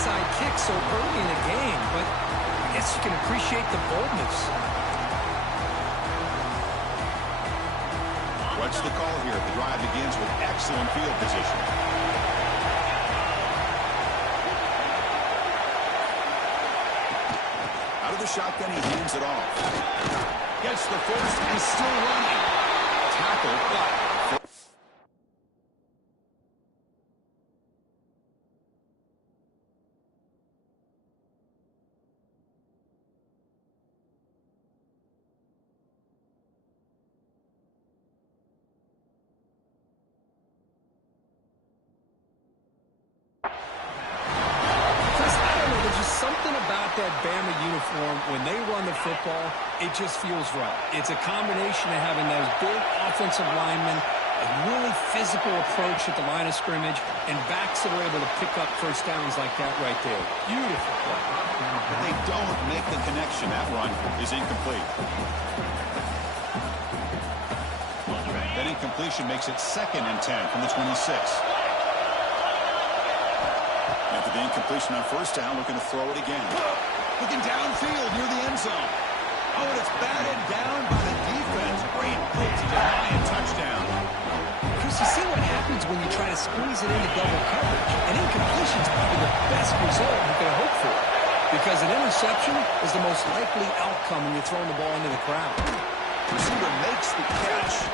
onside kick so early in the game, but I guess you can appreciate the boldness. What's the call here? The drive begins with excellent field position. Out of the shotgun, he hands it off. Gets the first and still running. Tackle, but... that Bama uniform, when they run the football, it just feels right. It's a combination of having those big offensive linemen, a really physical approach at the line of scrimmage, and backs that are able to pick up first downs like that right there. Beautiful play. But they don't make the connection. That run is incomplete. That incompletion makes it 2nd and 10 from the 26. After the incompletion on first down, looking to throw it again. Looking downfield near the end zone. Oh, and it's batted down by the defense. Great play to deny a touchdown. Chris, you see what happens when you try to squeeze it into double coverage. An incompletion is probably the best result you can hope for, because an interception is the most likely outcome when you're throwing the ball into the crowd. Receiver makes the catch.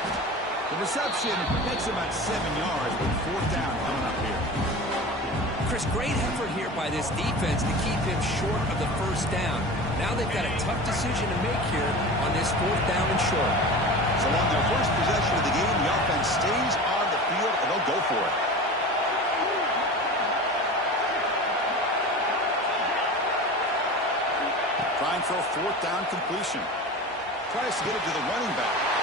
The reception makes about 7 yards, but 4th down coming up here. Chris, great effort here by this defense to keep him short of the first down. Now they've got a tough decision to make here on this 4th down and short. So on their first possession of the game, the offense stays on the field, and they'll go for it. Trying for a 4th down completion. Tries to get it to the running back.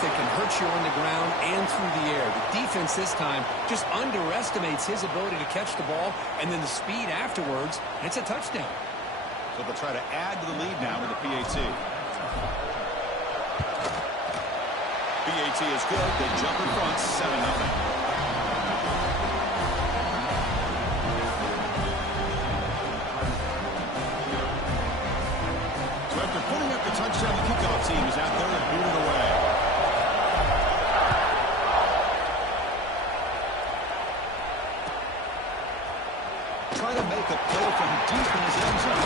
That can hurt you on the ground and through the air. The defense this time just underestimates his ability to catch the ball, and then the speed afterwards, and it's a touchdown. So they'll try to add to the lead now with the PAT. PAT is good. They jump in front, 7-0. So after putting up the touchdown, the kickoff team is out there and booted away. Trying to make a play from deep in his end zone.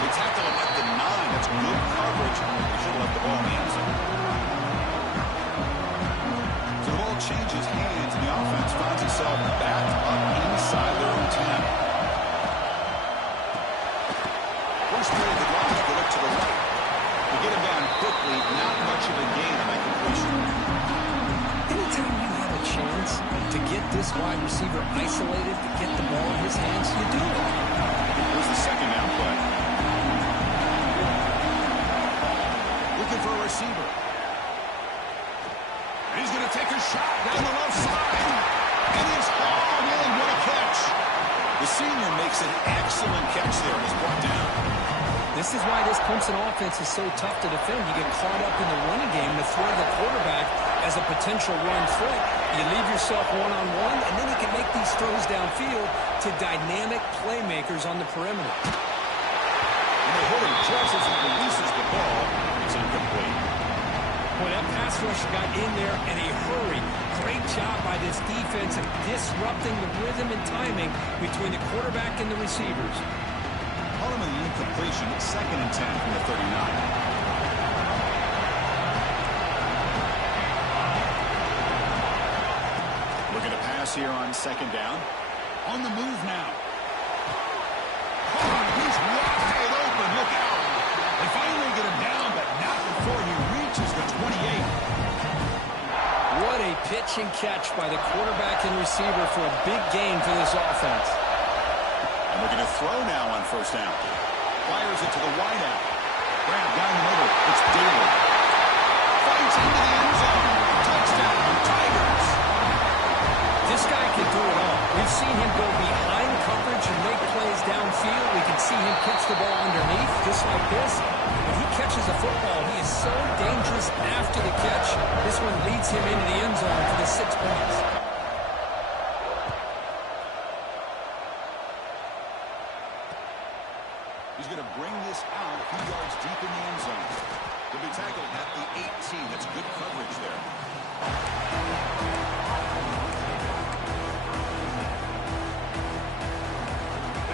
They tackle him at the 9. That's good coverage. They should let the ball in the end zone. So the ball changes hands, and the offense finds itself back up inside their own 10. First play of the drive, they look to the right. They get him down quickly. Not much of a gain on that completion. Anytime you have a chance to get this wide receiver isolated, to get the ball in his hands, you do it. Here's the 2nd down play. Looking for a receiver. And he's going to take a shot down the left side. And it's hauled in. What a catch. The senior makes an excellent catch there and is brought down. This is why this Clemson offense is so tough to defend. You get caught up in the running game to throw the quarterback as a potential run threat. You leave yourself one-on-one, and then you can make these throws downfield to dynamic playmakers on the perimeter. And they hit him just as he releases the ball. It's incomplete. Boy, that pass rush got in there in a hurry. Great job by this defense of disrupting the rhythm and timing between the quarterback and the receivers. Call him an incompletion. It's 2nd and 10 from the 39. Here on 2nd down. On the move now. Oh, he's wide open. Look out. They finally get him down, but not before he reaches the 28. What a pitch and catch by the quarterback and receiver for a big gain for this offense. And looking to throw now on 1st down. Fires it to the wideout. Grab down the middle. It's Daly. Fights into the end zone. Touchdown, Tigers. This guy can do it all. We've seen him go behind coverage and make plays downfield. We can see him catch the ball underneath, just like this. When he catches a football, he is so dangerous. Jesus after the catch. This one leads him into the end zone for the 6 points. He's going to bring this out a few yards deep in the end zone. He'll be tackled at the 18. That's good coverage there.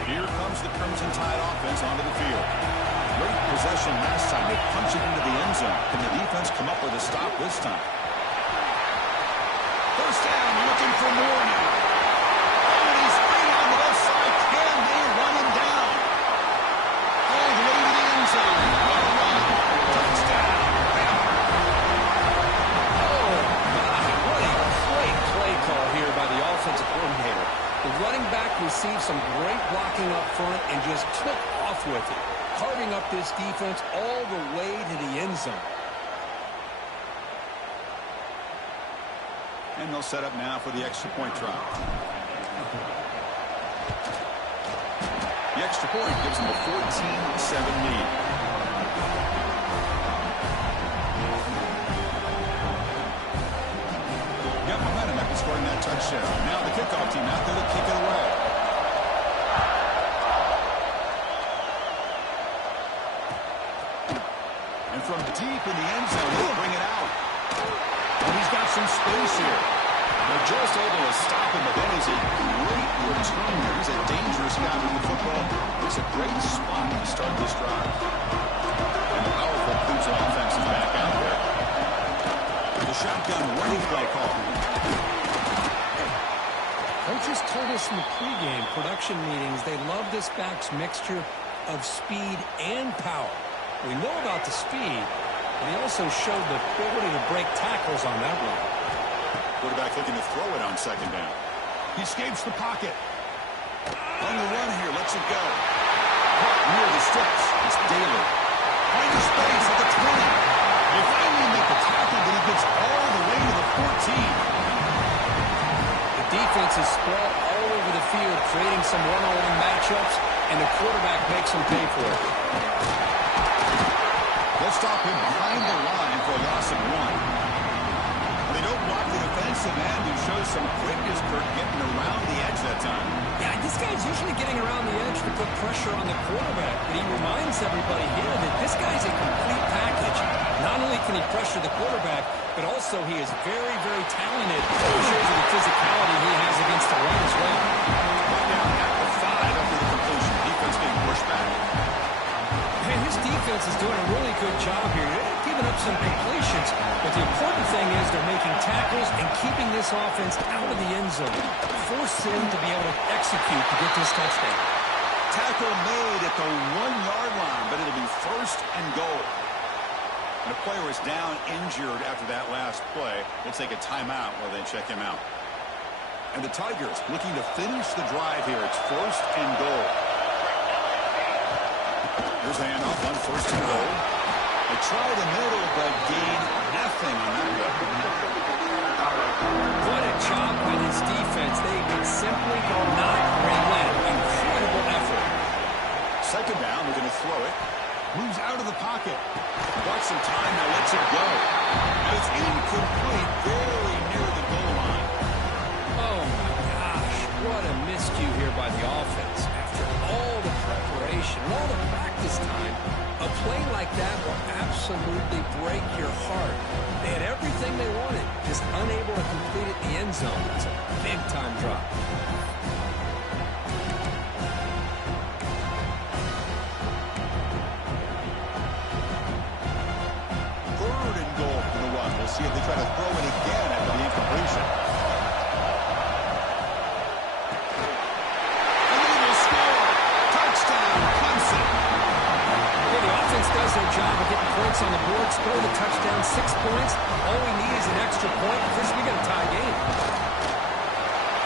Here comes the Crimson Tide offense onto the field. Great possession last time. They punch it into the end zone. Can the defense come up with a stop this time? First down, looking for more now. Oh, and he's free on the left side. Can they run him down? All the way to the end zone. Touchdown. Oh, my. What a great play call here by the offensive coordinator. The running back received some great blocking up front and just took off with it, carving up this defense all the way to the end zone. And they'll set up now for the extra point try. The extra point gives them a 14-7 lead. Got momentum after scoring that touchdown. Now the kickoff team out there to kick it away. And from deep in the end zone, he'll bring it out. And he's got some space here. They're just able to stop him, but that is a great returner. He's a dangerous guy with the football. It's a great spot to start this drive. And the powerful Clemson offense is back out there. The shotgun running play call. Coaches told us in the pregame production meetings they love this back's mixture of speed and power. We know about the speed, but he also showed the ability to break tackles on that run. Quarterback looking to throw it on second down. He escapes the pocket. On the run here, lets it go. Caught near the sticks. It's Daly. Finds space at the 20. They finally make the tackle, but he gets all the way to the 14. The defense is spread all over the field, creating some one-on-one matchups, and the quarterback makes them pay for it. They'll stop him behind the line for a loss of 1. They don't block the defensive end, who shows some quickness, Kurt, getting around the edge that time. Yeah, this guy's usually getting around the edge to put pressure on the quarterback, but he reminds everybody here that this guy's a complete package. Not only can he pressure the quarterback, but also he is very, very talented. It shows you the physicality he has against the run as well. Right down at the 5 after the completion. Defense getting pushed back. Man, his defense is doing a really good job here. They're giving up some completions, but the important thing is they're making tackles and keeping this offense out of the end zone. Force him to be able to execute to get this touchdown. Tackle made at the 1-yard line, but it'll be first and goal. The player is down injured after that last play. We'll take a timeout while they check him out. And the Tigers looking to finish the drive here. It's first and goal. Here's a handoff on first and goal. They try the middle, but gain nothing on that one. What a job by this defense. They can simply not relent. Incredible effort. Second down, they're going to throw it. Moves out of the pocket. Got some time, now lets it go. And it's incomplete, very near the goal line. Oh, my gosh. What a miscue here by the offense. After all the preparation, all the practice time, a play like that will absolutely break your heart. They had everything they wanted, just unable to complete it in the end zone. It's a big-time drop. Third and goal for the run. We'll see if they try to throw it again after the incompletion. And they will score. Touchdown, Clemson. Yeah, the offense does their job of getting points on the board, score the touchdown, 6 points. All we need is an extra point. Chris, we got a tie game.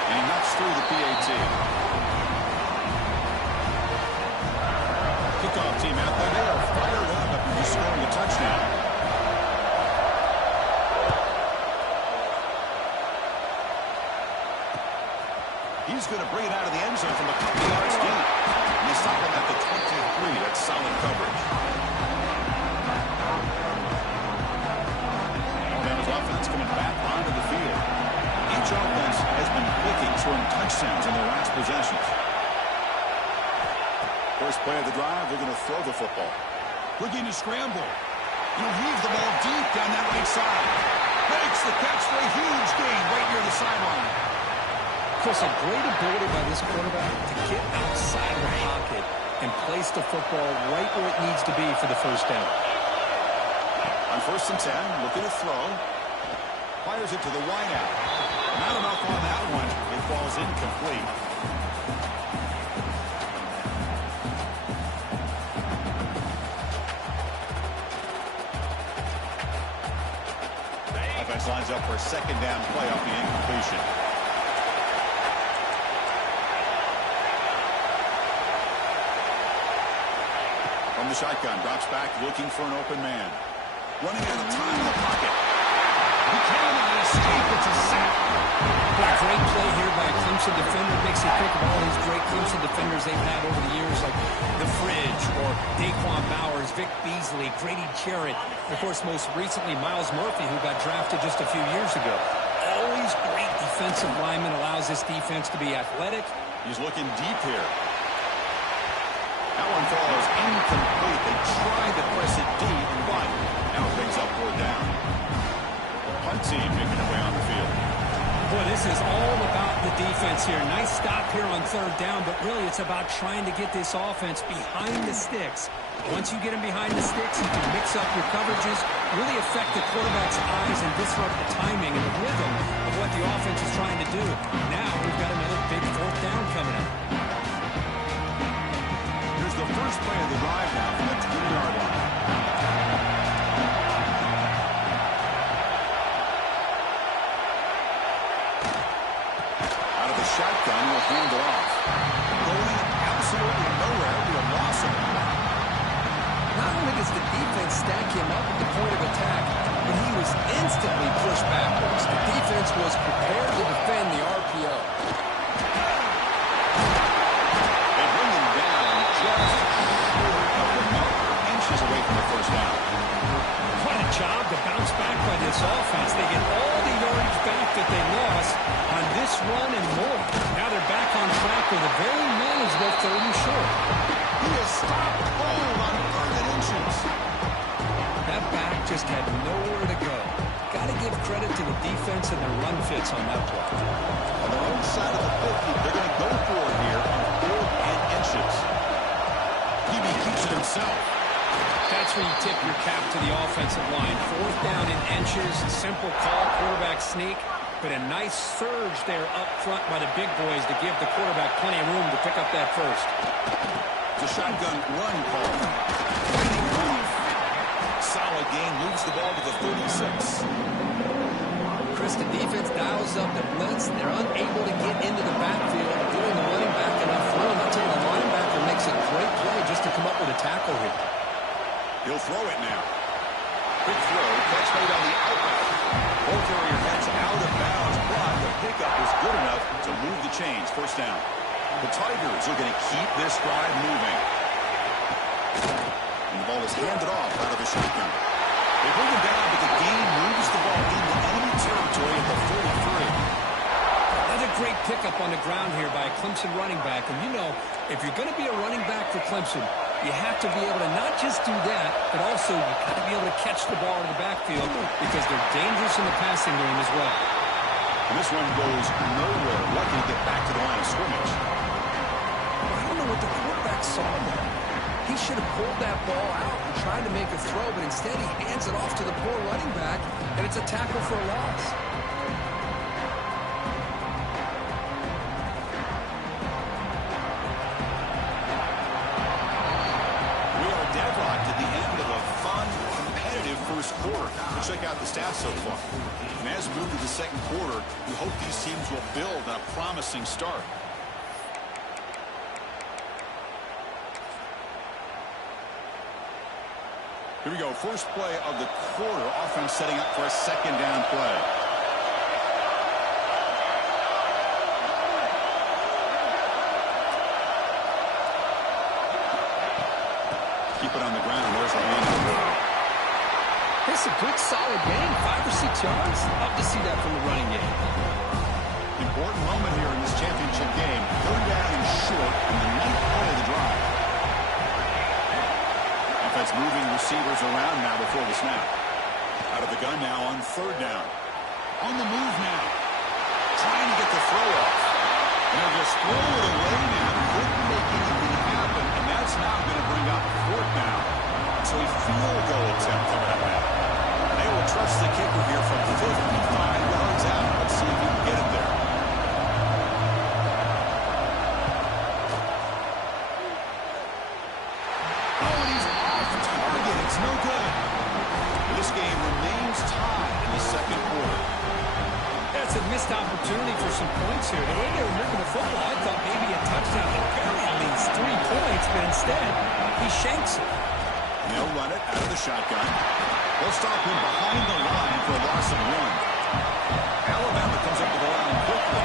And he knocks through the PAT. Kickoff team out there. They are fired up after scoring a touchdown. He's going to bring it out of the end zone from a couple yards deep. And they stop him at the 23. That's solid coverage. offense coming back onto the field. Each offense has been clicking, scoring touchdowns in their last possessions. First play of the drive, they're going to throw the football. Looking to scramble. He'll heave the ball deep down that right side. Makes the catch for a huge gain right near the sideline. Chris, a great ability by this quarterback to get outside of the pocket and place the football right where it needs to be for the first down. On 1st and 10, looking to throw. Fires it to the wideout. Not enough on that one. It falls incomplete. Offense lines up for a second down play off the incompletion. From the shotgun, drops back, looking for an open man. Running out of time in the pocket. He cannot escape. It's a sack. A great play here by a Clemson defender. Makes you think of all these great Clemson defenders they've had over the years, like the Fridge or Daquan Bowers, Vic Beasley, Grady Jarrett, and of course, most recently, Miles Murphy, who got drafted just a few years ago. Always great defensive lineman, allows this defense to be athletic. He's looking deep here. That one falls incomplete. They tried to press it deep, but now it brings up 4th down. Punt team making their way on the field. Boy, this is all about the defense here. Nice stop here on 3rd down, but really it's about trying to get this offense behind the sticks. Once you get them behind the sticks, you can mix up your coverages, really affect the quarterback's eyes and disrupt the timing and the rhythm of what the offense is trying to do. Now we've got another big 4th down coming up. Here's the first play of the drive now from the 20-yard line. Out of the shotgun, will hand it off. Going absolutely nowhere, be a loss of it. Not only does the defense stack him up at the point of attack, but he was instantly pushed backwards. The defense was prepared to defend the RPO. They bring him down just short of the marker, inches away from the first down. What a job to bounce back by this offense. They get all the yardage back that they lost on this run and more. Now they're back on track with a very manageable 3rd and short. He has stopped cold on 3rd and inches. That back just had nowhere to go. Got to give credit to the defense and their run fits on that play. On their own side of the 50, they're going to go for it here on 4th and inches. He keeps it himself. That's where you tip your cap to the offensive line. 4th down in inches, simple call, quarterback sneak, but a nice surge there up front by the big boys to give the quarterback plenty of room to pick up that first. It's a shotgun run call. Fighting off. Solid gain, moves the ball to the 36. Chris, the defense dials up the blitz. They're unable to get into the backfield, giving the running back enough room. I'll tell you, the linebacker makes a great play just to come up with a tackle here. He'll throw it now. Quick throw, catch made on the outlet. Ball carrier heads out of bounds, but the pickup was good enough to move the chains. 1st down. The Tigers are going to keep this drive moving. And the ball is handed off out of the shotgun. They bring him down, but the game moves the ball into enemy territory at the 43. Another great pickup on the ground here by a Clemson running back. And you know, if you're going to be a running back for Clemson, you have to be able to not just do that, but also you got to be able to catch the ball in the backfield because they're dangerous in the passing game as well. And this one goes nowhere. Lucky to get back to the line of scrimmage. I don't know what the quarterback saw there. He should have pulled that ball out and tried to make a throw, but instead he hands it off to the poor running back, and it's a tackle for a loss. We are deadlocked at the end of a fun, competitive first quarter. Let's check out the stats so far. And as we move to the 2nd quarter, we hope these teams will build on a promising start. Here we go. First play of the quarter. Offense setting up for a 2nd down play. Keep it on the ground. There's the hand. It's a good solid gain, 5 or 6 yards. Love to see that from the running game. Important moment here in this championship game. Third down and short in the 9th play of the drive. Offense moving receivers around now before the snap. Out of the gun now on third down. On the move now. Trying to get the throw off. And they'll just throw it away now. Couldn't make anything happen. And that's now going to bring up fourth down. So a field goal attempt coming up now. They will trust the kicker here from 55 yards out. Let's see if he can get it there. Oh, and he's off target. It's no good. This game remains tied in the second quarter. That's a missed opportunity for some points here. The way they were moving the football, I thought maybe a touchdown at very least 3 points, but instead, he shanks it. They'll run it out of the shotgun. They'll stop him behind the line for a loss of 1. Alabama comes up to the line quickly.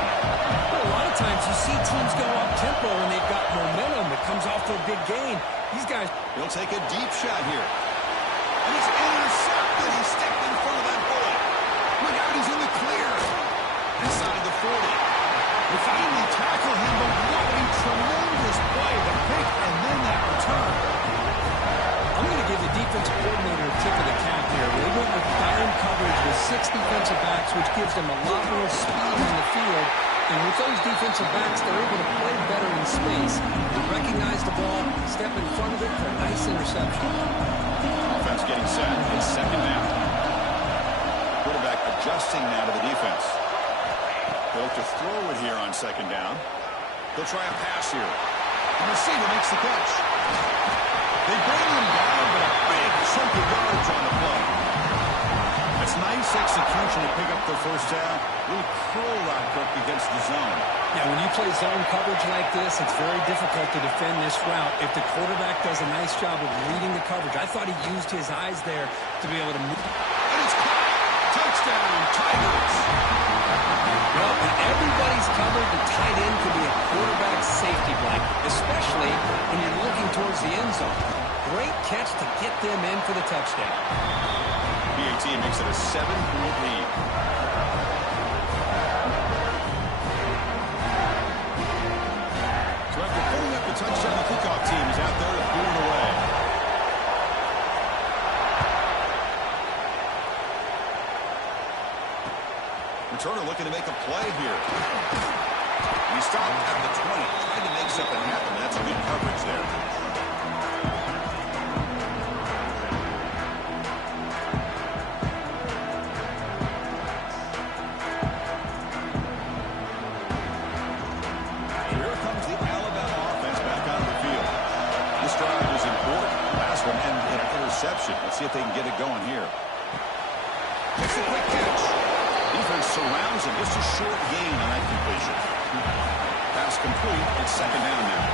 Well, a lot of times you see teams go up-tempo when they've got momentum. It comes off to a big gain. These guys... He'll take a deep shot here. And he's intercepted. He stepped in front of that bullet. Look out, he's in the clear. Inside the 40. They finally tackle him, but what a tremendous play. The pick and then that return. I'm going to give the defensive coordinator a tip of the cap here. They went with dime coverage with 6 defensive backs, which gives them a lot more speed on the field. And with those defensive backs, they're able to play better in space. They recognize the ball, step in front of it for a nice interception. Offense getting set. It's second down. Quarterback adjusting now to the defense. They'll look to throw it here on second down. They'll try a pass here. The receiver makes the catch. They bring him down, but a big chunk of yards on the play. That's nice execution to pick up the first down. Little curl route cook against the zone. Yeah, when you play zone coverage like this, it's very difficult to defend this route. If the quarterback does a nice job of reading the coverage, I thought he used his eyes there to be able to move. And it's caught. Touchdown, Tigers. Well, when everybody's covered, the tight end can be a quarterback safety blanket, especially when you're looking towards the end zone. Great catch to get them in for the touchdown. PAT makes it a 7-point lead. So after putting up the touchdown, the kickoff team is out there to put it away. Returner looking to make a play here. He stopped at the 20, trying to make something happen. That's good coverage there. Here comes the Alabama offense back onto the field. This drive is important. Last one ended in an interception. Let's see if they can get it going here. It's a quick catch. Defense surrounds him. Just a short gain on that completion. Pass complete. It's second down now.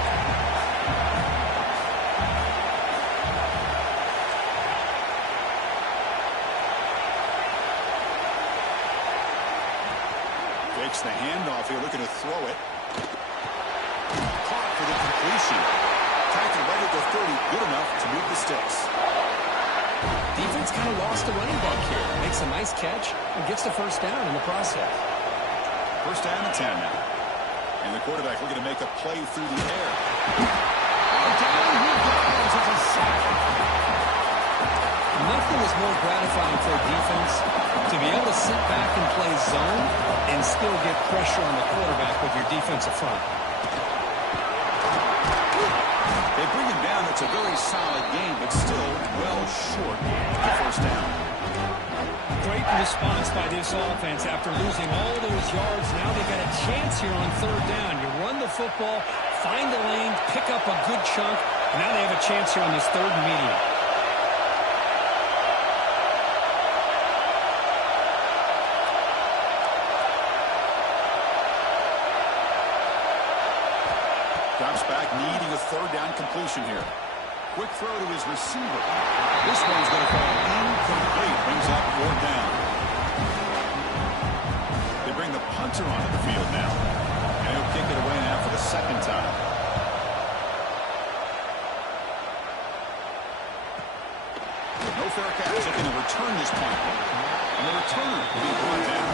Takes the handoff here, looking to throw it. Caught for the completion. Tackled right at the 30. Good enough to move the sticks. Defense kind of lost the running back here. Makes a nice catch and gets the first down in the process. First down and 10 now. And the quarterback looking to make a play through the air. Oh, down he goes. It's a sack. Nothing is more gratifying for a defense to be able to sit back and play zone and still get pressure on the quarterback with your defensive front. They bring him down. It's a very solid game, but still well short of the first down. Great response by this offense after losing all those yards. Now they got a chance here on third down. You run the football, find the lane, pick up a good chunk, and now they have a chance here on this third and medium. Drops back, needing a third down completion here. Quick throw to his receiver. This one's going to fall incomplete. Brings up fourth down. They bring the punter onto the field now. And he'll kick it away now for the second time. With no fair catch, looking to return this punt. And the returner will be brought down.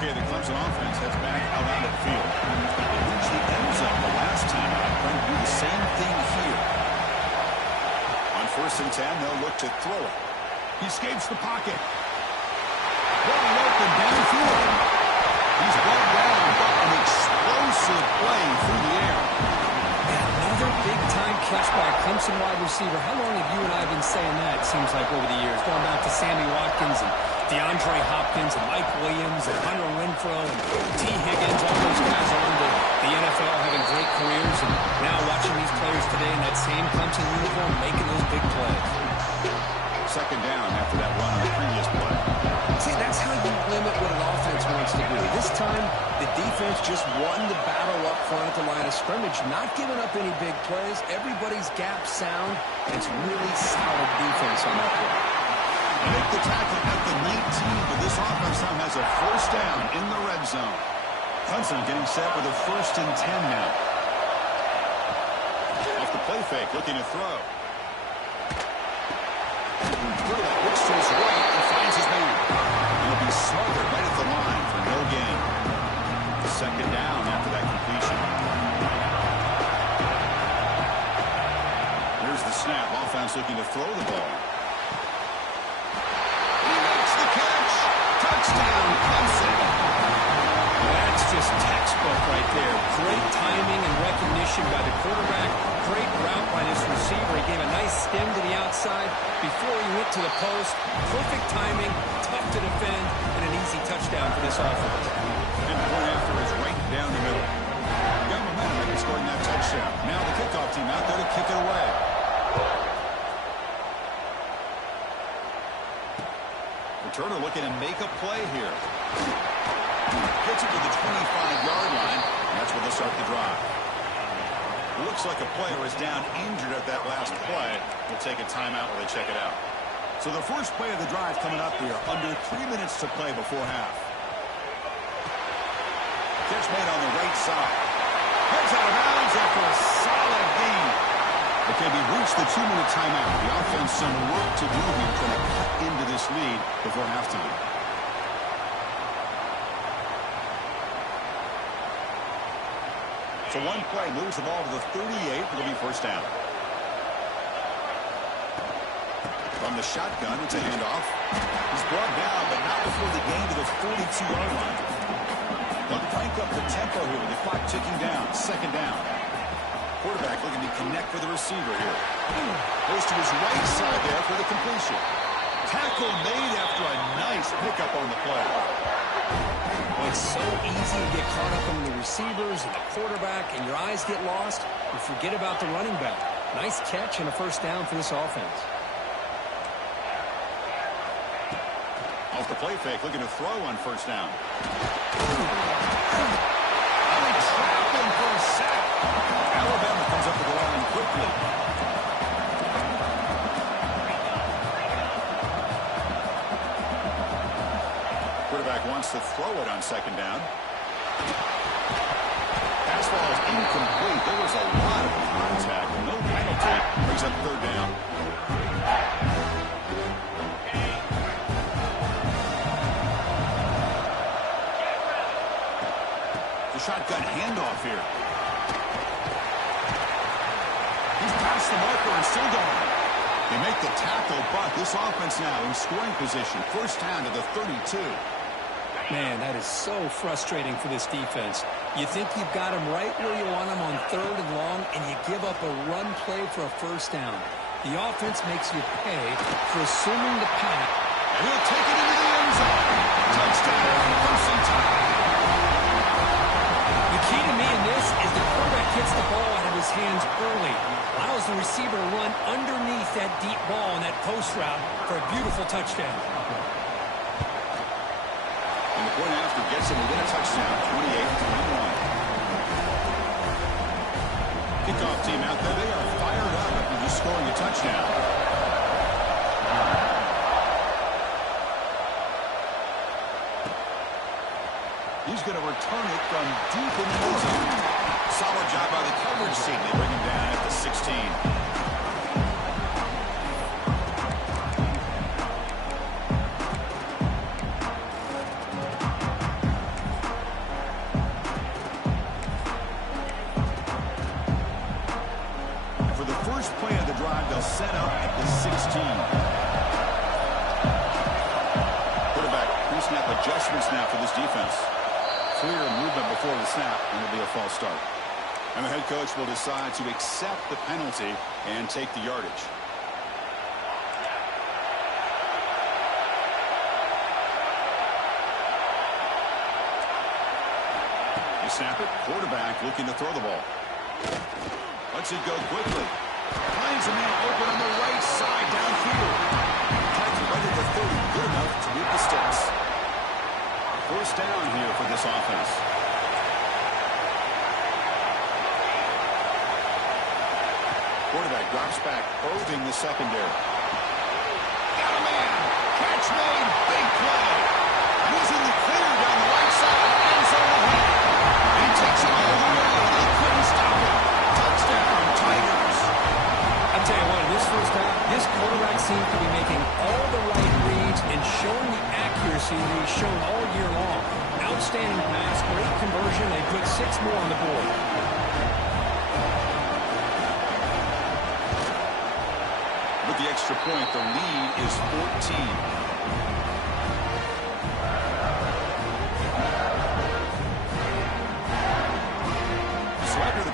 Okay, the Clemson offense heads back out onto the field. They reached the end zone the last time out. Going to do the same thing here. On 1st and 10, they'll look to throw it. He escapes the pocket. Wide open downfield. He's brought down, but an explosive play through the air. Another big-time catch by a Clemson wide receiver. How long have you and I been saying that, it seems like, over the years? Going back to Sammy Watkins and DeAndre Hopkins and Mike Williams and Hunter Renfrow and T. Higgins. All those guys are into the NFL having great careers. And now watching these players today in that same Clemson uniform making those big plays. 2nd down after that run on the previous play. See, that's how you limit what an offense wants to do. This time, the defense just won the battle up front at the line of scrimmage, not giving up any big plays. Everybody's gap sound. It's really solid defense on that play. Make the tackle at the 19, but this offense now has a 1st down in the red zone. Clemson getting set with a 1st and 10 now. Off the play fake, looking to throw. Looks to his right and finds his man. He'll be smothered right at the line for no gain. 2nd down after that completion. Here's the snap. Offense looking to throw the ball. He makes the catch. Touchdown, Clemson. That's just textbook right there. Great timing and recognition by the quarterback. Great route by this receiver. He gave a nice stem to the outside before he went to the post. Perfect timing, tough to defend, and an easy touchdown for this offense. And the point after is right down the middle. Got momentum after scoring that touchdown. Now the kickoff team out there to kick it away. Returner looking to make a play here. Gets it to the 25-yard line, and that's where they'll start the drive. Looks like a player is down injured at that last play. We'll take a timeout while they check it out. So the first play of the drive coming up here, under 3 minutes to play before half. Catch made on the right side. Heads out of bounds after a solid gain. Okay, we reached the 2-minute timeout. The offense some work to do here, trying to cut into this lead before halftime. So one play moves the ball to the 38. It'll be 1st down. From the shotgun, it's a handoff. He's brought down, but not before the gain to the 42-yard line. They'll crank up the tempo here with the clock ticking down. 2nd down. Quarterback looking to connect with the receiver here. Goes to his right side there for the completion. Tackle made after a nice pickup on the play. Well, it's so easy to get caught up in the receivers and the quarterback, and your eyes get lost. You forget about the running back. Nice catch and a 1st down for this offense. Off the play fake, looking to throw on 1st down. Trapping for a sack. Alabama comes up to the line quickly. Quarterback wants to throw it on 2nd down. Pass ball is incomplete. There was a lot of contact. No penalty. Brings up 3rd down. The shotgun handoff here. He's past the marker and still going. They make the tackle, but this offense now in scoring position. 1st down to the 32. Man, that is so frustrating for this defense. You think you've got them right where you want them on 3rd and long, and you give up a run play for a 1st down. The offense makes you pay for assuming the pass. And he'll take it into the end zone. Touchdown, Clemson tie. The key to me in this is the quarterback gets the ball out of his hands early. Allows the receiver to run underneath that deep ball in that post route for a beautiful touchdown. And the point after gets him to win a touchdown, 28-21. Kickoff team out there, they are fired up after just scoring a touchdown. He's going to return it from deep in the end zone. Solid job by the coverage team. They bring him down at the 16. They'll set up at the 16. Quarterback pre-snap adjustments now for this defense. Clear movement before the snap, and it'll be a false start. And the head coach will decide to accept the penalty and take the yardage. You snap it. Quarterback looking to throw the ball. Lets it go quickly. Finds a man open on the right side downfield. Tries to right at the 30. Good enough to beat the sticks. First down here for this offense. Quarterback drops back, probing the secondary. Got a man. Catch made. Big play. He's in the clear down the right side. Ends on the hit. He takes it all the way. They couldn't stop him. Touchdown, Tigers. I'll tell you what, in this first half, this quarterback seems to be making all the right reads and showing the accuracy that he's shown all year long. Outstanding pass, great conversion. They put 6 more on the board. With the extra point, the lead is 14.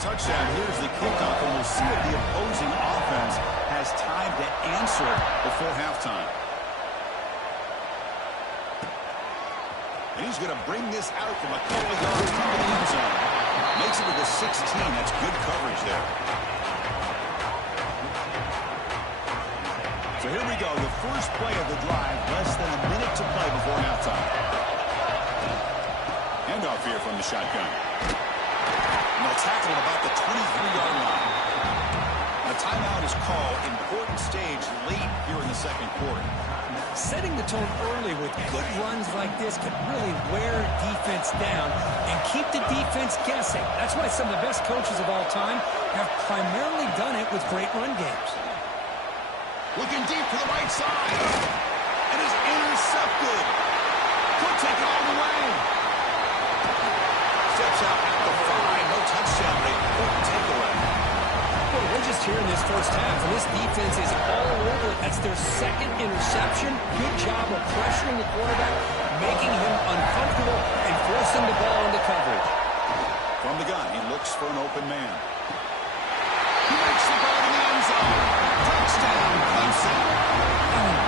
Touchdown. Here's the kickoff, and we'll see if the opposing offense has time to answer before halftime. And he's going to bring this out from a couple of yards from the end zone. Makes it to the 16. That's good coverage there. So here we go. The first play of the drive. Less than a minute to play before halftime. Handoff here from the shotgun. And they'll tackle at about the 23-yard line. A timeout is called. Important stage late here in the second quarter. Setting the tone early with good runs like this can really wear defense down and keep the defense guessing. That's why some of the best coaches of all time have primarily done it with great run games. Looking deep to the right side. And is intercepted. Could take it all the way. Steps out at the 5. No touchdown, but a important takeaway. Well, we're just here in this first half, and this defense is all over it. That's their second interception. Good job of pressuring the quarterback, making him uncomfortable, and forcing the ball into coverage. From the gun, he looks for an open man. He makes the ball in the end zone. Touchdown, Clemson.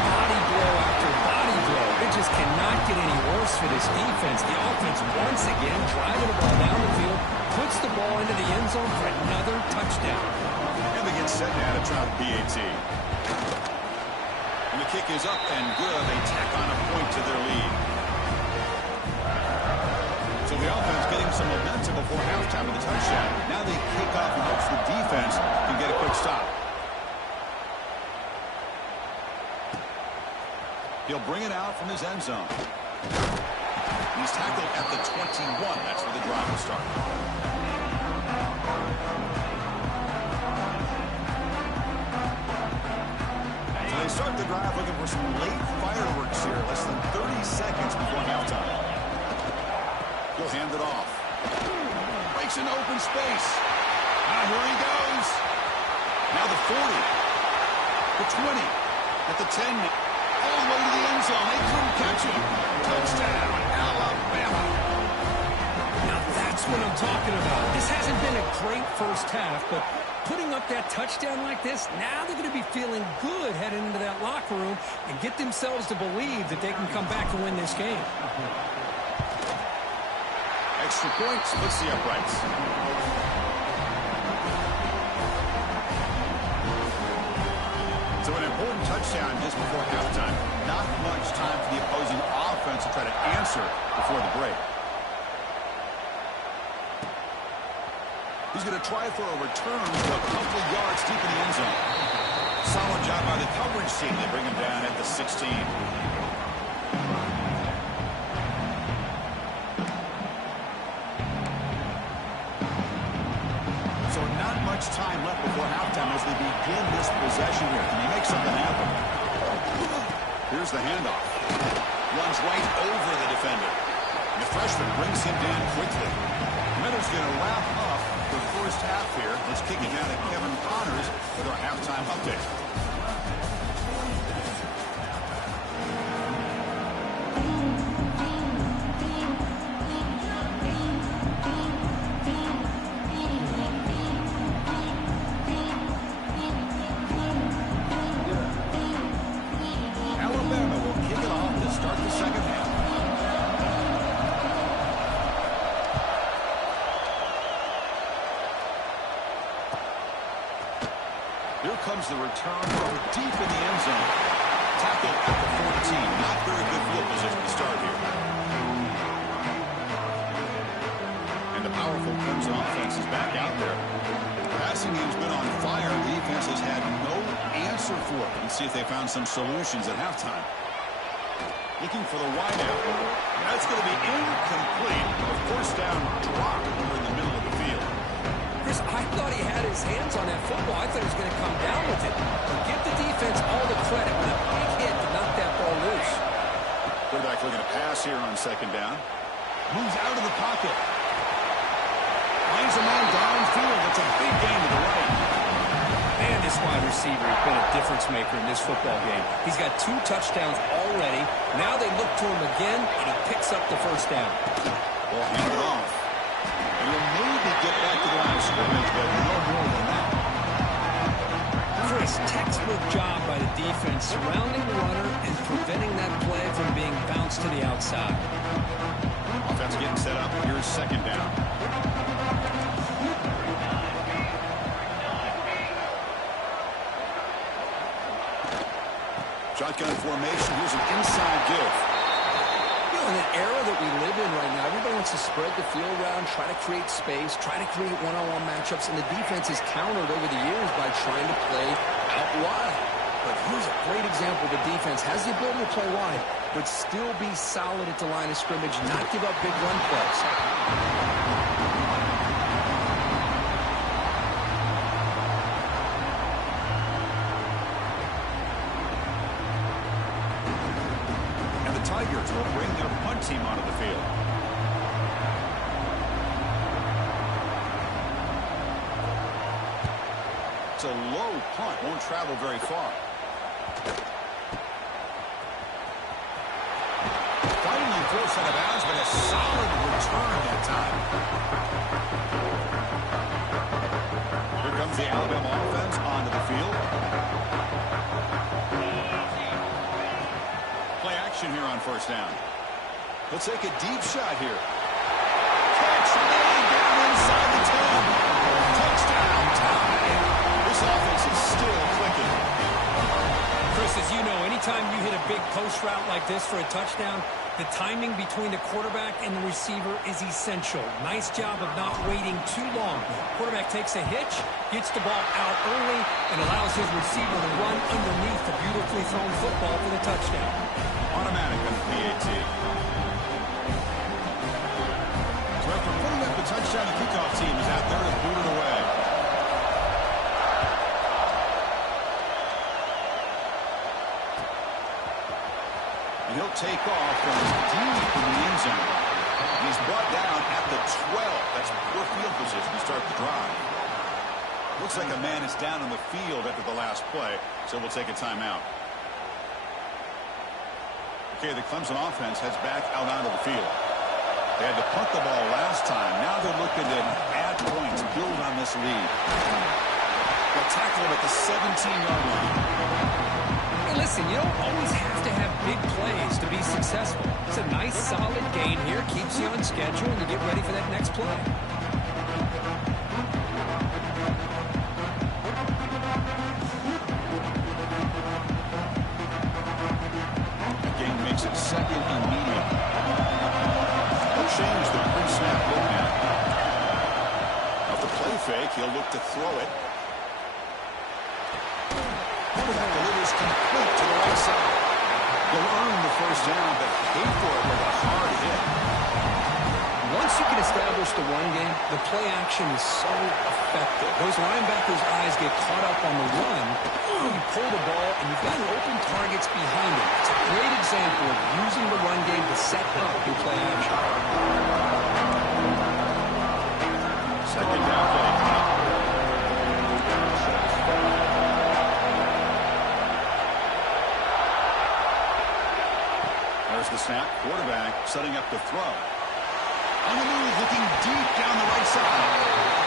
Body blow after body blow. It just cannot get any worse for this defense. The offense, once again, driving the ball down the field, puts the ball into the end zone for another touchdown. And they get set now to try the PAT. And the kick is up and good. They tack on a point to their lead. So the offense getting some momentum before halftime with the touchdown. Now they kick off and hopes the defense can get a quick stop. He'll bring it out from his end zone. He's tackled at the 21. That's where the drive will start. So they start the drive looking for some late fireworks here. Less than 30 seconds before halftime. He'll hand it off. Breaks an open space. Here he goes. Now the 40. The 20. At the 10. All the way to the end zone. They couldn't catch him. Touchdown, Alabama. Now that's what I'm talking about. This hasn't been a great first half, but putting up that touchdown like this, now they're going to be feeling good heading into that locker room and get themselves to believe that they can come back and win this game. Extra point splits the uprights. So an important touchdown just before halftime. Not much time for the opposing offense to try to answer before the break. He's going to try for a return to a couple of yards deep in the end zone. Solid job by the coverage team. They bring him down at the 16. they begin this possession here. Can he make something happen? Here's the handoff. Runs right over the defender. The freshman brings him down quickly. Miller's going to wrap up the first half here. Let's kick it down to Kevin Connors with our halftime update. Alabama will kick it off to start the second half. Here comes the return from deep in the end zone. Tackled at the 14. Not very good field position to start here. And the powerful Clemson offense is back out there. The passing game's been on fire. The defense has had no answer for it. Let's see if they found some solutions at halftime. Looking for the wideout. That's going to be incomplete. A first down drop over in the middle of the field. Chris, I thought he had his hands on that football. I thought he was going to come down with it. But give the defense all the credit with a big hit to knock that ball loose. Quarterback looking to pass here on second down. Moves out of the pocket. Finds a man downfield. It's a big gain to the right. Man, this wide receiver has been a difference maker in this football game. He's got 2 touchdowns already. Now they look to him again, and he picks up the first down. Well, hand it off. And he'll maybe get back to the line of scrimmage, but no more than that. Chris, textbook job by the defense surrounding the runner and preventing that play from being bounced to the outside. Offense getting set up. Here's second down. Shotgun formation. Here's an inside give. You know, in an era that we live in right now, everybody wants to spread the field around, try to create space, try to create one-on-one matchups, and the defense has countered over the years by trying to play out wide. But here's a great example. The defense has the ability to play wide, but still be solid at the line of scrimmage, not give up big run plays. Tigers will bring their punt team onto the field. It's a low punt. Won't travel very far. Finally forced out of bounds, but a solid return that time. Here comes the Alabama offense onto the field. Here on first down. He'll take a deep shot here. Catch made down inside the 10. Touchdown time. This offense is still clicking. Chris, as you know, anytime you hit a big post route like this for a touchdown, the timing between the quarterback and the receiver is essential. Nice job of not waiting too long. Quarterback takes a hitch, gets the ball out early, and allows his receiver to run underneath the beautifully thrown football for the touchdown. Automatic on the PAT. So after putting up the touchdown, the kickoff team is out there to boot it away. And he'll take off from deep in the end zone. He's brought down at the 12. That's poor field position to start the drive. Looks like a man is down on the field after the last play, so we'll take a timeout. Okay, the Clemson offense heads back out onto the field. They had to punt the ball last time. Now they're looking to add points, build on this lead. They'll tackle him at the 17-yard line. Hey, listen, you don't always have to have big plays to be successful. It's a nice, solid gain here. Keeps you on schedule, and you get ready for that next play. Second and medium. He'll change the pre-snap look now. Off the play fake, he'll look to throw it. Quarterback delivers complete to the right side. They'll earn the first down, but pay for it with a hard hit. Once you can establish the run game, the play action is so effective. Those linebackers' eyes get caught up on the run. You pull the ball, and you've got open targets behind it. It's a great example of using the run game to set up your play action. Second down play coming up. There's the snap. Quarterback setting up to throw. On the move, looking deep down the right side.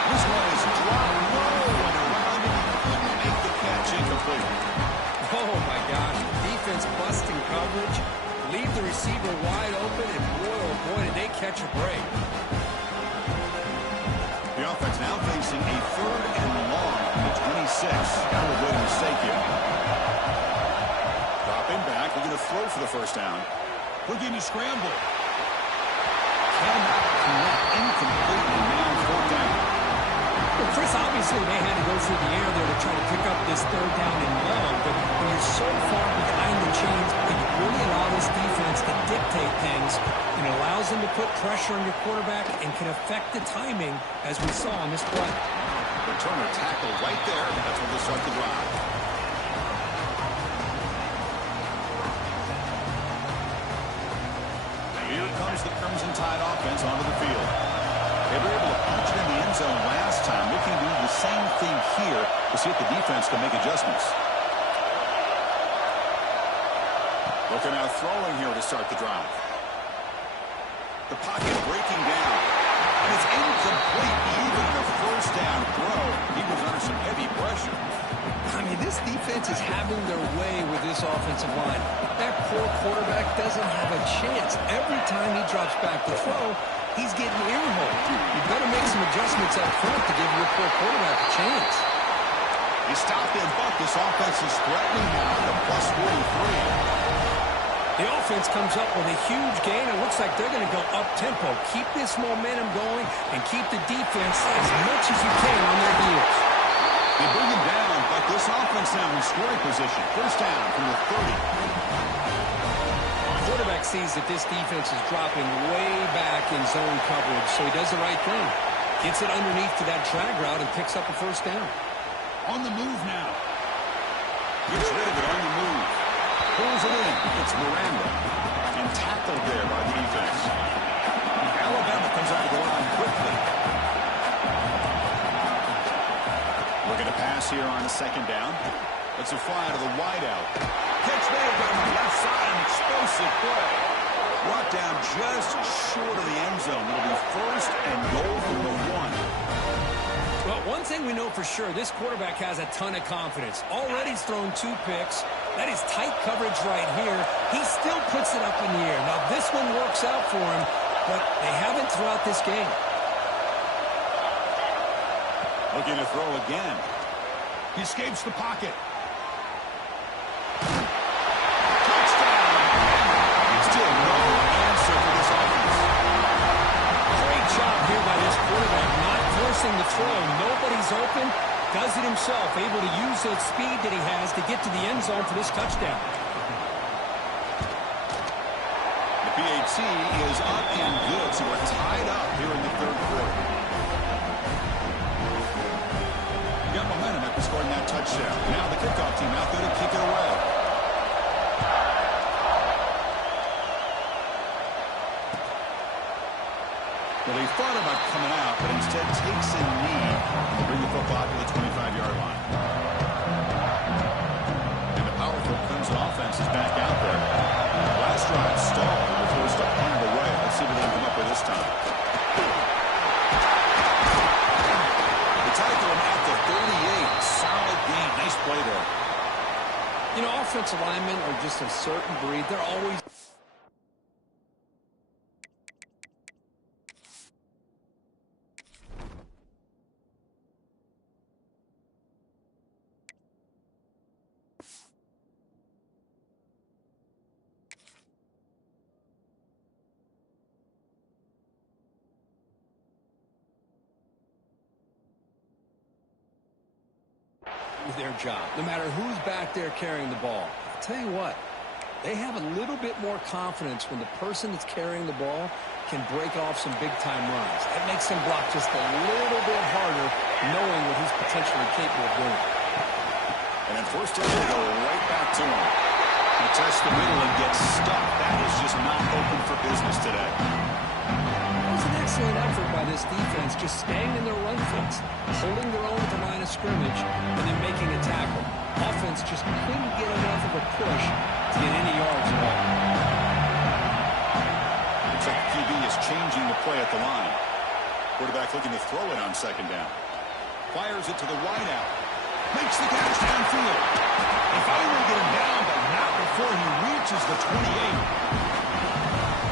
This one is dropped low and around it. He couldn't make the catch. Incomplete. Oh, my gosh. Defense busting coverage. Leave the receiver wide open, and boy, oh boy, did they catch a break. The offense now facing a 3rd and long at 26. Got to avoid a mistake here. Dropping back. We're going to throw for the first down. Looking to scramble. Cannot connect. Incomplete, and now 4th down. Well, Chris, obviously they had to go through the air there to try to pick up this 3rd down and long, but when you're so far behind the chains, you really allow this defense to dictate things, and it allows them to put pressure on your quarterback and can affect the timing, as we saw on this play. Returner tackle right there. That's where they start the drive. Here comes the Crimson Tide offense onto the field. They were able to punch it in the end zone last time. Looking to do the same thing here to see if the defense can make adjustments. Looking out throwing here to start the drive. The pocket breaking down. And it's incomplete. Even on a 1st down throw, he was under some heavy pressure. I mean, this defense is having their way with this offensive line. That poor quarterback doesn't have a chance. Every time he drops back to throw, he's getting ear-holed. You better make some adjustments up front to give your poor quarterback a chance. He stopped in, but this offense is threatening now to plus 43. The offense comes up with a huge gain. It looks like they're going to go up-tempo. Keep this momentum going and keep the defense as much as you can on their heels. They bring him down, but this offense now in scoring position. 1st down from the 30. Quarterback sees that this defense is dropping way back in zone coverage, so he does the right thing. Gets it underneath to that drag route and picks up a 1st down. On the move now. Gets rid of it on the move. Pulls it in. It's Miranda. And tackled there by the defense. Alabama comes up to the line quickly. We're going to pass here on a 2nd down. It's a fly to the wideout. Catch made on the left side. An explosive play. Brought down just short of the end zone. It'll be 1st and goal from the 1. Well, one thing we know for sure, this quarterback has a ton of confidence. Already he's thrown 2 picks. That is tight coverage right here. He still puts it up in the air. Now, this one works out for him, but they haven't throughout this game. Looking to throw again. He escapes the pocket. Touchdown! Still no answer for this offense. Great job here by this quarterback, not forcing the throw. Nobody's open. Does it himself, able to use that speed that he has to get to the end zone for this touchdown. The PAT is up and good, so we're tied up here in the 3rd quarter. Got momentum after scoring that touchdown. Now the kickoff team out there to kick it away. Well, they thought about coming out, but instead takes a knee to bring the football to the 25-yard line. And the powerful Crimson offense is back out there. Last drive stalled with first up underway. Let's see what they come up with this time. The tackle him at the 38. Solid game. Nice play there. You know, offensive linemen are just a certain breed. They're always... their job, no matter who's back there carrying the ball. I'll tell you what, They have a little bit more confidence when the person that's carrying the ball can break off some big-time runs. That makes him block just a little bit harder, knowing what he's potentially capable of doing. And then first down, they go right back to him. He tests the middle and gets stuck. That is just not open for business today. That was an excellent effort by this defense, just staying in their run fits, holding their own at the line of scrimmage, and then making a tackle. Offense just couldn't get enough of a push to get any yards at all. Looks like the QB is changing the play at the line. Quarterback looking to throw it on second down. Fires it to the wideout. Makes the catch downfield. If I will get him down, but not before he reaches the 28.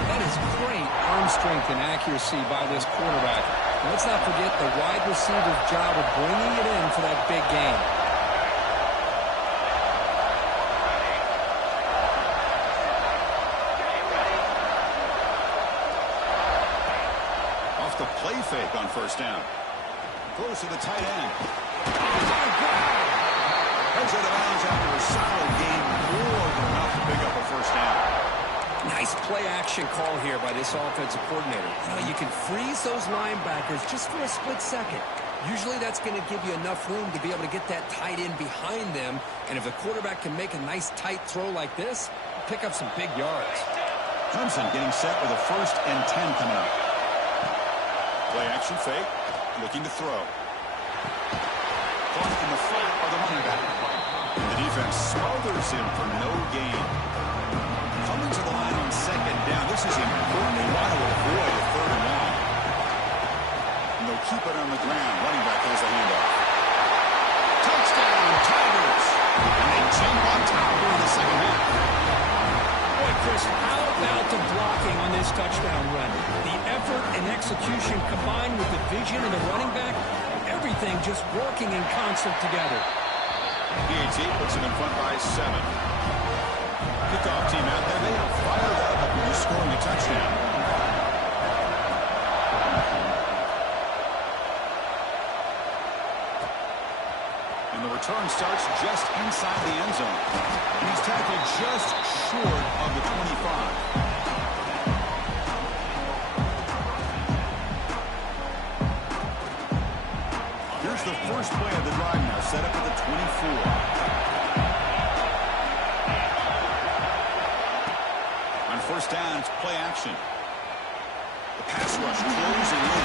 That is great arm strength and accuracy by this quarterback. And let's not forget the wide receiver's job of bringing it in for that big game. Off the play fake on first down. Throws to the tight end. Heads out of bounds after a solid game, more than enough to pick up a first down. Nice play-action call here by this offensive coordinator. You can freeze those linebackers just for a split second. Usually that's going to give you enough room to be able to get that tight end behind them. And if the quarterback can make a nice tight throw like this, pick up some big yards. Clemson getting set with a 1st and 10 coming up. Play-action fake, looking to throw. Caught in the flat by the running back. And the defense smothers him for no gain. Coming to the line on second down. This is important. They want to avoid a 3rd and long. And they'll keep it on the ground. Running back has a handoff. Touchdown, Tigers! And they jump on top during the second half. Boy, Chris, how about the blocking on this touchdown run? The effort and execution combined with the vision of the running back, everything just working in concert together. PAT puts them in front by 7. Kickoff team out there. They are fired up after scoring a touchdown. And the return starts just inside the end zone. And he's tackled just short of the 25. Here's the first play of the drive now, set up at the 24. On first down, it's play action. The pass rush closing in.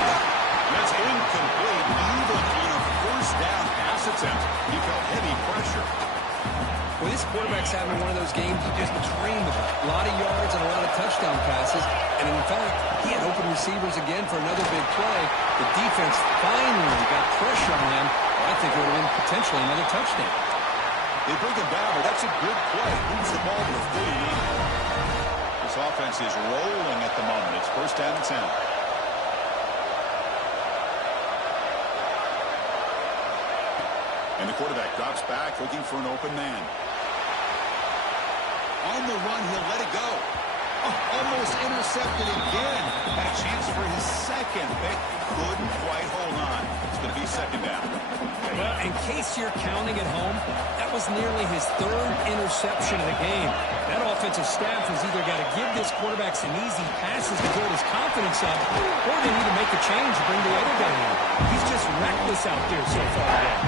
That's incomplete. Even on a first down pass attempt, he felt heavy pressure. Well, this quarterback's having one of those games you just dreamed about. A lot of yards and a lot of touchdown passes. And in fact, he had open receivers again for another big play. The defense finally got pressure on him. I think it would have been potentially another touchdown. They bring him down, but that's a good play. Moves the ball to the 49. This offense is rolling at the moment. It's first down and 10. And the quarterback drops back, looking for an open man. On the run, he'll let it go. Oh, almost intercepted again. Had a chance for his second, but couldn't quite hold on. It's going to be second down. Well, in case you're counting at home, that was nearly his 3rd interception of the game. That offensive staff has either got to give this quarterback some easy passes to build his confidence up, or they need to make a change to bring the other guy in. He's just reckless out there so far today.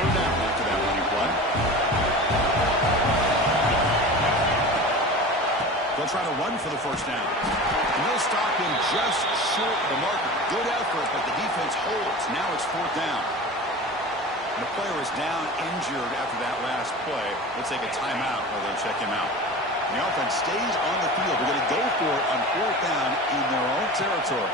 3rd down after that running play. They'll try to run for the first down. And they'll stop him just short of the marker. Good effort, but the defense holds. Now it's 4th down. And the player is down injured after that last play. Let's take a timeout while they check him out. And the offense stays on the field. They're going to go for it on 4th down in their own territory.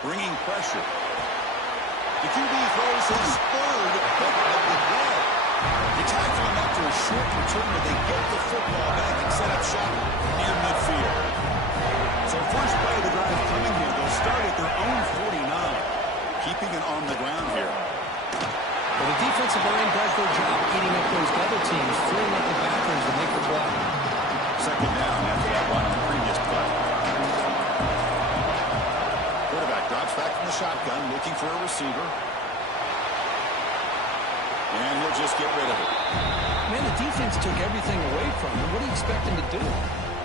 Bringing pressure. The QB throws his 3rd hook of the day. They tackle him after a short return, but they get the football back and set up shop near midfield. So first play of the drive coming here. They'll start at their own 49, keeping it on the ground here. Well, the defensive line does their job eating up those double teams, freeing up the backers to make the play. Second down after that run on the previous play. Quarterback drops back from the shotgun, looking for a receiver. And he'll just get rid of it. Man, the defense took everything away from him. What do you expect him to do?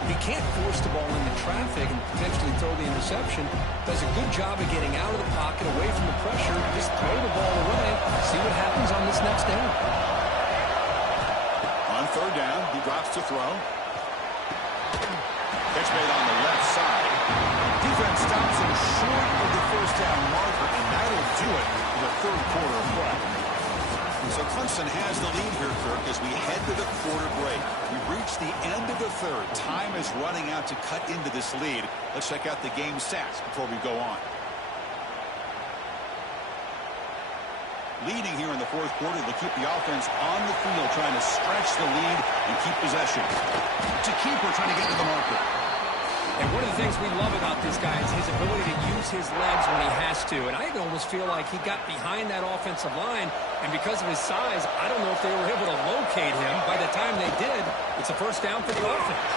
He can't force the ball into traffic and potentially throw the interception. Does a good job of getting out of the pocket, away from the pressure. Just throw the ball away. See what happens on this next down. On third down, he drops to throw. Catch made on the left side. Defense stops him short of the first down marker, and that'll do it for the third quarter of play. So Clemson has the lead here, Kirk, as we head to the quarter break. We've reached the end of the third. Time is running out to cut into this lead. Let's check out the game stats before we go on. Leading here in the fourth quarter to keep the offense on the field, trying to stretch the lead and keep possession. To keeper trying to get to the marker. And one of the things we love about this guy is his ability to use his legs when he has to. And I almost feel like he got behind that offensive line, and because of his size, I don't know if they were able to locate him. By the time they did, it's a first down for the offense.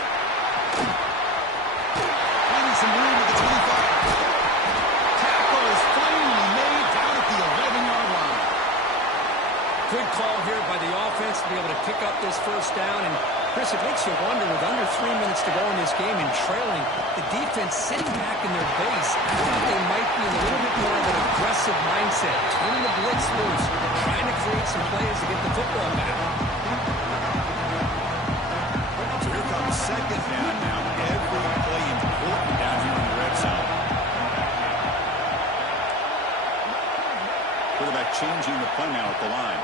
Finding some room at the 25. Tackle is finally made down at the 11-yard line. Good call here by the offense to be able to pick up this first down. And Chris, it makes you wonder, with under 3 minutes to go in this game and trailing, the defense sitting back in their base, I thought they might be in a little bit more of an aggressive mindset, turning the blitz loose, trying to create some plays to get the football back. So here comes second down now. Every play important down here in the red zone. Quarterback changing the play now at the line.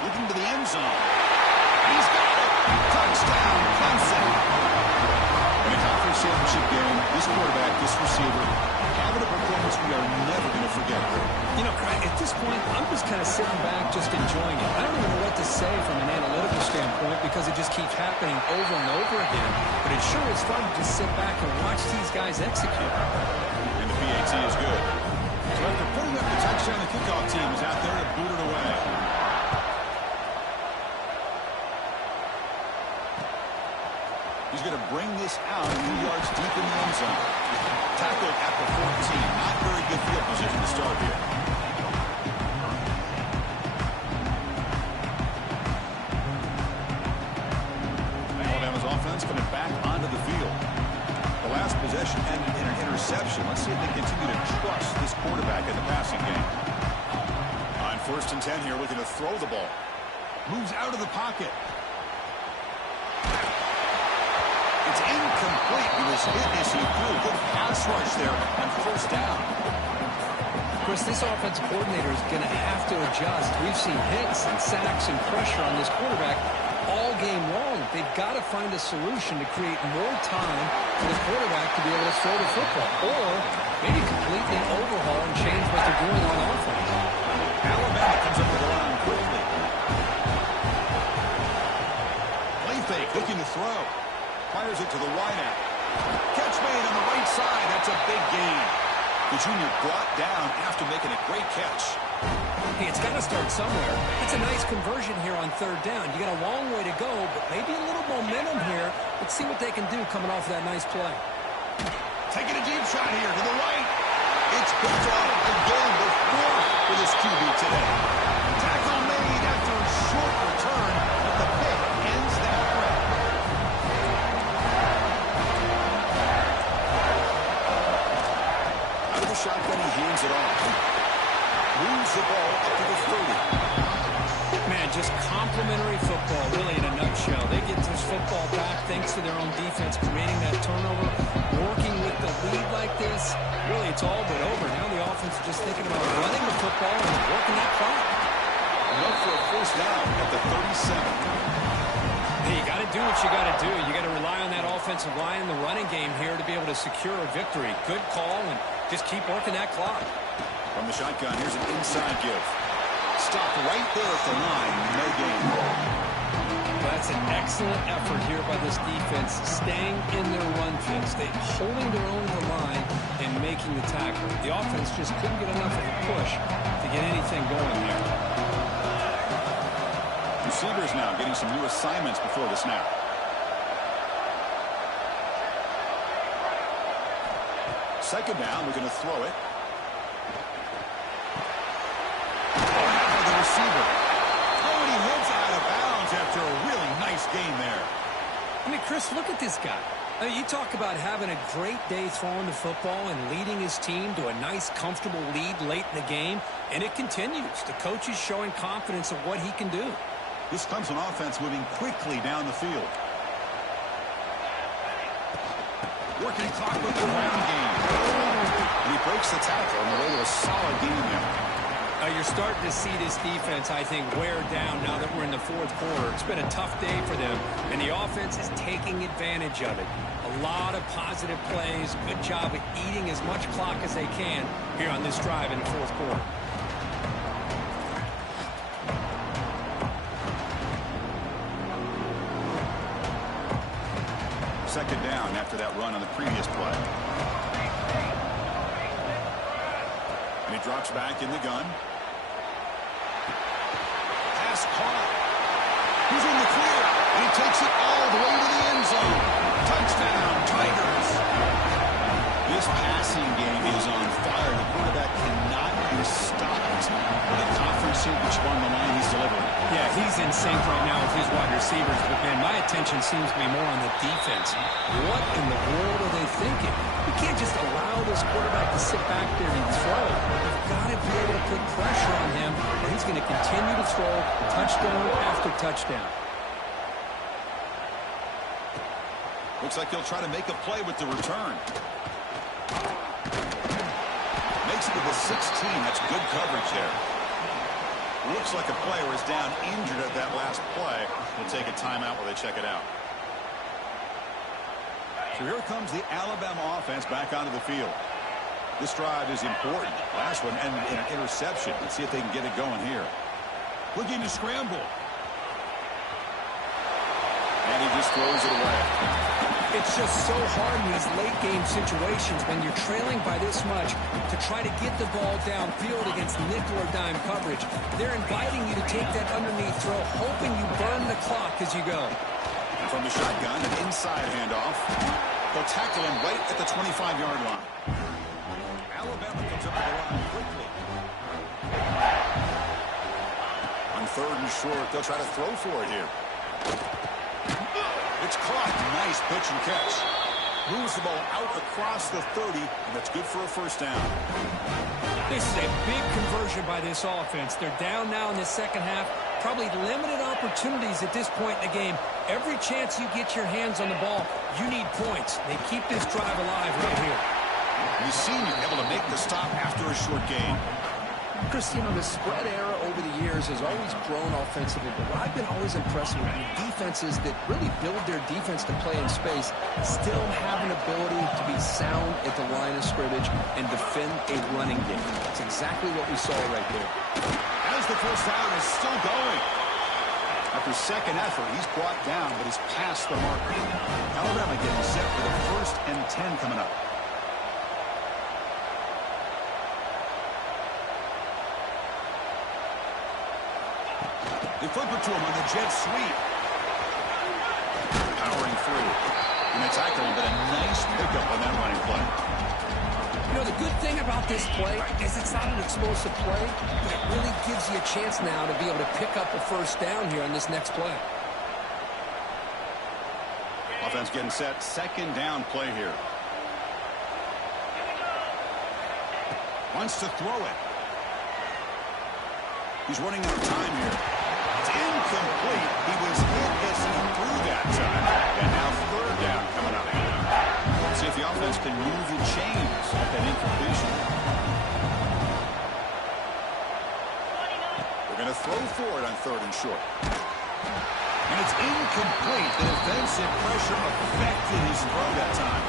Looking to the end zone. He's got it. Touchdown, Clemson. In a conference championship game, this quarterback, this receiver, having a performance we are never going to forget. You know, at this point, I'm just kind of sitting back, just enjoying it. I don't even know what to say from an analytical standpoint because it just keeps happening over and over again. But it sure is fun to just sit back and watch these guys execute. And the PAT is good. So after putting up the touchdown, the kickoff team is out there to boot it away. He's going to bring this out 2 yards deep in the end zone. Tackled at the 14. Not very good field position to start here. Alabama's offense coming back onto the field. The last possession ended in an interception. Let's see if they continue to trust this quarterback in the passing game. On 1st and 10 here, looking to throw the ball. Moves out of the pocket. It's incomplete. He was hit as he threw. Good pass rush there on 1st down. Of course, this offensive coordinator is going to have to adjust. We've seen hits and sacks and pressure on this quarterback all game long. They've got to find a solution to create more time for the quarterback to be able to throw the football, or maybe completely overhaul and change what they're doing on offense. Alabama comes up with the line quickly. Play fake, looking to throw. Fires it to the wideout. Catch made on the right side. That's a big gain. The junior brought down after making a great catch. Hey, it's got to start somewhere. It's a nice conversion here on 3rd down. You got a long way to go, but maybe a little momentum here. Let's see what they can do coming off that nice play. Taking a deep shot here to the right. It's picked off again before for this QB today. Tackle made after a short return, but the pick ends that run. Out of the shotgun, he hands it off. Moves the ball up to the 30. Man, just complimentary football, really, in a nutshell. They get this football back thanks to their own defense, creating that turnover, working with the lead like this. Really, it's all but over. Now the offense is just thinking about running the football and working that clock. Look for a 1st down at the 37. Hey, you got to do what you got to do. You got to rely on that offensive line and the running game here to be able to secure a victory. Good call, and just keep working that clock. From the shotgun, here's an inside give. Stopped right there at the line. No gain. That's an excellent effort here by this defense, staying in their run fix. They holding their own to the line and making the tackle. The offense just couldn't get enough of a push to get anything going here. Receivers now getting some new assignments before the snap. Second down, we're going to throw it. The receiver. Oh, Chris, look at this guy. I mean, you talk about having a great day throwing the football and leading his team to a nice, comfortable lead late in the game, and it continues. The coach is showing confidence of what he can do. This comes on offense moving quickly down the field. Working clock with the ground game. And he breaks the tackle on the way to a solid game there. You're starting to see this defense, I think, wear down now that we're in the fourth quarter. It's been a tough day for them, and the offense is taking advantage of it. A lot of positive plays. Good job at eating as much clock as they can here on this drive in the fourth quarter. Second down after that run on the previous play. And he drops back in the gun. Pass caught. He's in the clear. And he takes it all the way to the end zone. Touchdown, Tigers. This passing game is on fire. The quarterback cannot be stopped. With a conference championship on the line, he's delivering. Yeah, he's in sync right now with his wide receivers. But, man, my attention seems to be more on the defense. What in the world are they thinking? You can't just allow this quarterback to sit back there and throw. You've got to be able to put pressure on him, or he's going to continue to throw touchdown after touchdown. Looks like he'll try to make a play with the return. Makes it to the 16. That's good coverage there. Looks like a player is down injured at that last play. We'll take a timeout while they check it out. So here comes the Alabama offense back onto the field. This drive is important. Last one ended in an interception. Let's see if they can get it going here. Looking to scramble. And he just throws it away. It's just so hard in these late-game situations when you're trailing by this much to try to get the ball downfield against nickel or dime coverage. They're inviting you to take that underneath throw, hoping you burn the clock as you go. From the shotgun, an inside handoff. They'll tackle him right at the 25-yard line. Alabama comes up to the line quickly. On third and short, they'll try to throw for it here. It's caught. Nice pitch and catch. Moves the ball out across the 30, and that's good for a first down. This is a big conversion by this offense. They're down now in the second half. Probably limited opportunities at this point in the game. Every chance you get your hands on the ball, you need points. They keep this drive alive right here. The senior able to make the stop after a short gain. Chris, you know, the spread era over the years has always grown offensively, but what I've been always impressed with defenses that really build their defense to play in space still have an ability to be sound at the line of scrimmage and defend a running game. That's exactly what we saw right there. As the first down is still going. After second effort, he's brought down, but he's past the marker. Alabama getting set for the 1st and 10 coming up. They flip it to him on the jet sweep. Powering through. And they tackle him, but a nice pickup on that running play. You know, the good thing about this play is it's not an explosive play, but it really gives you a chance now to be able to pick up a first down here on this next play. Offense getting set. Second down play here. Wants to throw it. He's running out of time here. It's incomplete. He was hit as he threw that time. And now third down coming up. See if the offense can move the chains at that incompletion. They're going to throw for it on third and short. And it's incomplete. The defensive pressure affected his throw that time.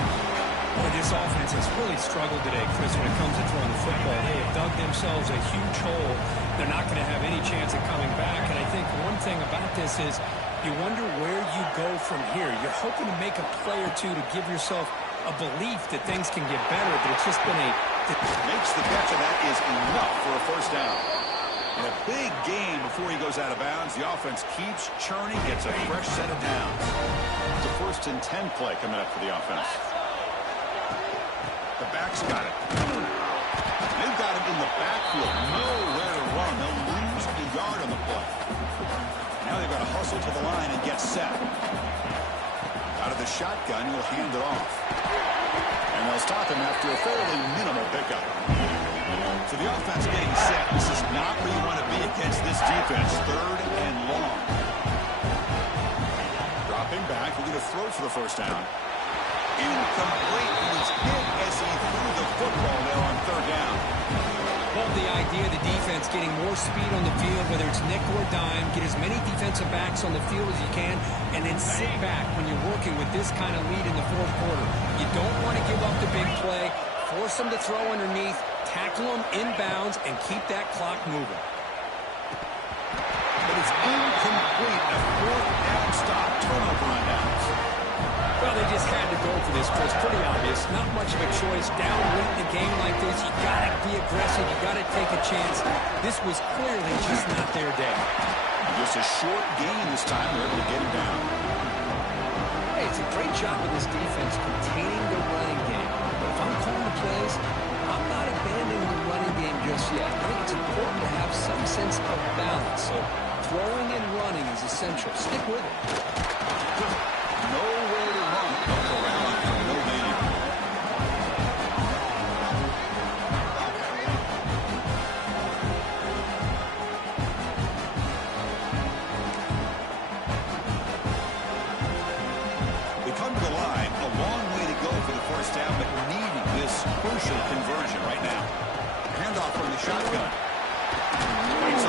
Boy, this offense has really struggled today, Chris, when it comes to throwing the football. They have dug themselves a huge hole. They're not going to have any chance of coming back. And I think one thing about this is you wonder where you go from here. You're hoping to make a play or two to give yourself a belief that things can get better, but it's just been a... Makes the catch, and that is enough for a first down. In a big game before he goes out of bounds, the offense keeps churning, gets a fresh set of downs. It's a 1st and 10 play coming up for the offense. The back's got it. They've got him in the backfield. Nowhere to run. They'll lose a yard on the play. Now they've got to hustle to the line and get set. Out of the shotgun. He'll hand it off. And they'll stop him after a fairly minimal pickup. So the offense getting set. This is not where you want to be against this defense. 3rd and long. Dropping back. We're going to throw for the first down. Incomplete. He was hit as he threw the football there on 3rd down. Well, the idea of the defense getting more speed on the field, whether it's nickel or dime, get as many defensive backs on the field as you can, and then sit back when you're working with this kind of lead in the 4th quarter. You don't want to give up the big play, force them to throw underneath, tackle them inbounds, and keep that clock moving. But it's incomplete. A 4th down stop. Turnover on downs. Well, they just had to go for this, Chris. Pretty obvious. Not much of a choice. Down late in the game like this, you got to be aggressive. You got to take a chance. This was clearly just not their day. Just a short gain this time. They're able to get him down. Hey, it's a great job of this defense containing the running game. But if I'm calling the plays, I'm not abandoning the running game just yet. I think it's important to have some sense of balance. So throwing and running is essential. Stick with it. Nowhere to run. Up around for no gain. We come to the line. A long way to go for the first down, but needing this crucial conversion right now. Handoff from the shotgun. Waits